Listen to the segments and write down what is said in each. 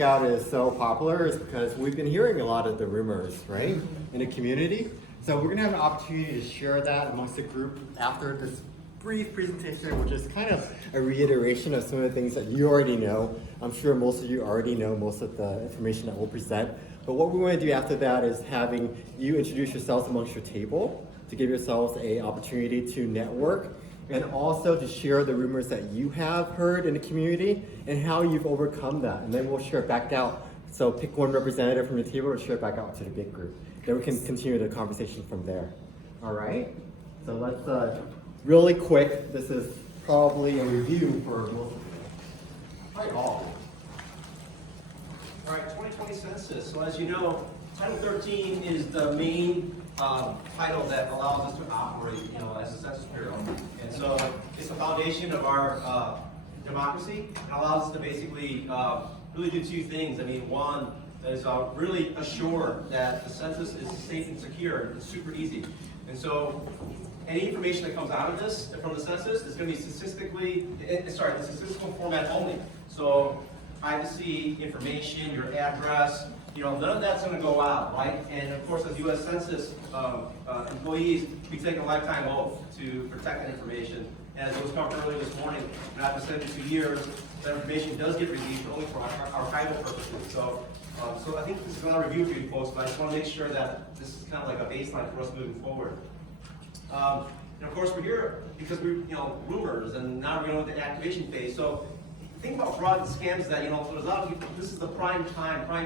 out is so popular is because we've been hearing a lot of the rumors, right, in the community. So we're gonna have an opportunity to share that amongst the group after this brief presentation, which is kind of a reiteration of some of the things that you already know. I'm sure most of you already know most of the information that we'll present. But what we want to do after that is having you introduce yourselves amongst your table to give yourselves an opportunity to network and also to share the rumors that you have heard in the community and how you've overcome that. And then we'll share it back out. So pick one representative from the table and share it back out to the big group. Then we can continue the conversation from there. All right? So let's, really quick, this is probably a review for most of you. Probably all. All right, 2020 Census. So as you know, Title 13 is the main title that allows us to operate, as a Census Bureau. And so it's the foundation of our democracy. It allows us to basically really do two things. I mean, one is really assure that the census is safe and secure. It's super easy. And so any information that comes out of this, from the census, is going to be in statistical format only. So privacy, information, your address, none of that's going to go out, right? And of course, as U.S. Census employees, we take a lifetime oath to protect that information. And as it was covered earlier this morning, after 72 years, that information does get released only for archival purposes. So I think this is not a review for you folks, but I just want to make sure that this is kind of like a baseline for us moving forward. And of course, we're here because rumors, and now we're going to the activation phase. So the thing about fraud and scams is that, there's a lot of people, this is the prime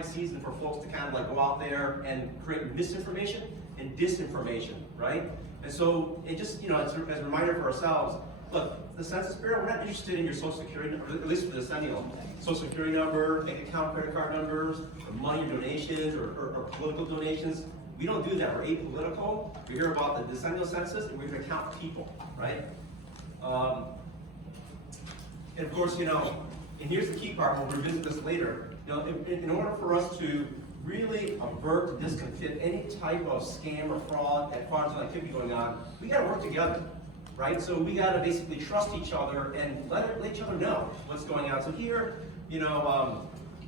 season for folks to kind of like go out there and create misinformation and disinformation, right? And so it just, as a reminder for ourselves, look, the Census Bureau, we're not interested in your social security number, at least for the decennial. Social security number, bank account, credit card numbers, or money or donations, or political donations. We don't do that. We're apolitical. We hear about the decennial census, and we're going to count people, right? And of course, and here's the key part. We'll revisit this later. In order for us to really avert, disconfit any type of scam or fraudulent activity going on, we got to work together, right? So we got to basically trust each other and let each other know what's going on. So here,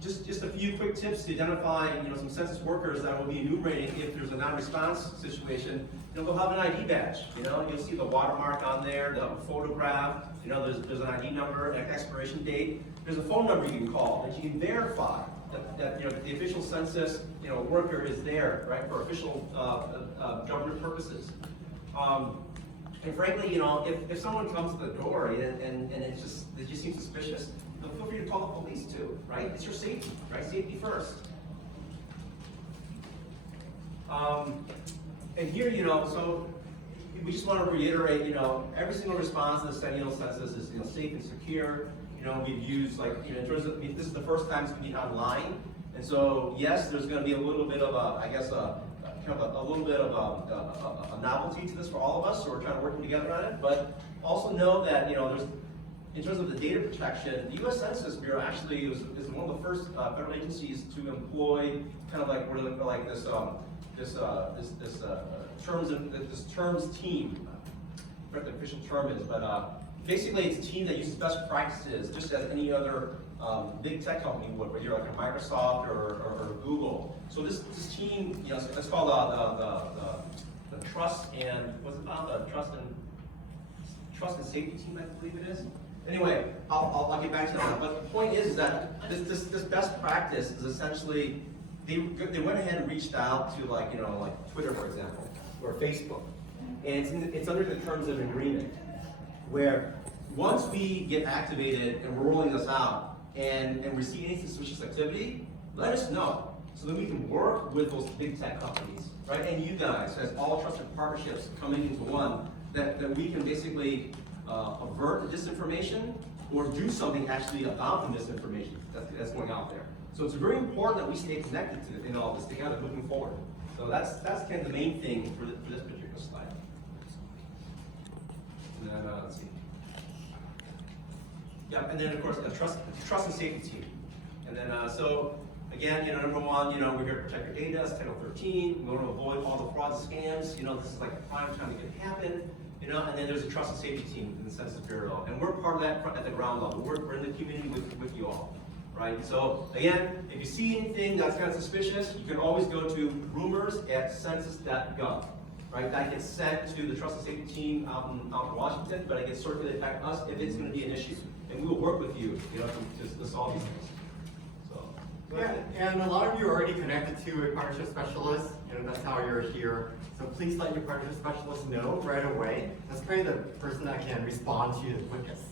just a few quick tips to identify, some census workers that will be enumerating if there's a non-response situation. They'll have an ID badge. You'll see the watermark on there. They'll have a photograph. There's an ID number, an expiration date. There's a phone number you can call that you can verify that the official census worker is there, right, for official government purposes. And frankly, if someone comes to the door and it just seems suspicious, feel free to call the police too, right? It's your safety, right? Safety first. And here, so we just want to reiterate, every single response to the decennial census is, safe and secure. We've used in terms of, this is the first time it's going to be online, and so yes, there's going to be a little bit of a little bit of a novelty to this for all of us, so we're trying to work together on it. But also know that there's, in terms of the data protection, the U.S. Census Bureau actually is one of the first federal agencies to employ kind of like this terms team. I forget what the official term is, but basically it's a team that uses best practices, just as any other big tech company would, whether you're like a Microsoft or Google. So this team, it's called the Trust and what's it called? The Trust and Safety Team, I believe it is. Anyway, I'll get back to that. But the point is that this best practice is essentially they went ahead and reached out to like Twitter, for example, or Facebook, and it's under the terms of agreement, where once we get activated and we're rolling this out and we see any suspicious activity, let us know so that we can work with those big tech companies, right? And you guys, as all trusted partnerships coming into one, that we can basically avert the disinformation or do something actually about the misinformation that's going out there. So it's very important that we stay connected in all this together moving forward. So that's kind of the main thing for this particular slide. And then let's see. Yeah, and then of course the trust and safety team. And then so again, number one, we're here to protect your data. It's Title 13. We want to avoid all the frauds and scams. This is like a prime time to get it happen. And then there's a trust and safety team in the Census Bureau, and we're part of that at the ground level. We're in the community with you all. right? So again, if you see anything that's kind of suspicious, you can always go to rumors@census.gov, right? That gets sent to the trust and safety team out in Washington, but it gets circulated back to us if it's going to be an issue, and we will work with you, to solve these things. So. Yeah, and a lot of you are already connected to a partnership specialist, and that's how you're here. So please let your partnership specialist know right away. That's probably the person that can respond to you the quickest.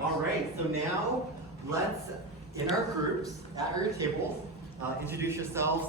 All right, so now let's, in our groups, at your tables, introduce yourselves.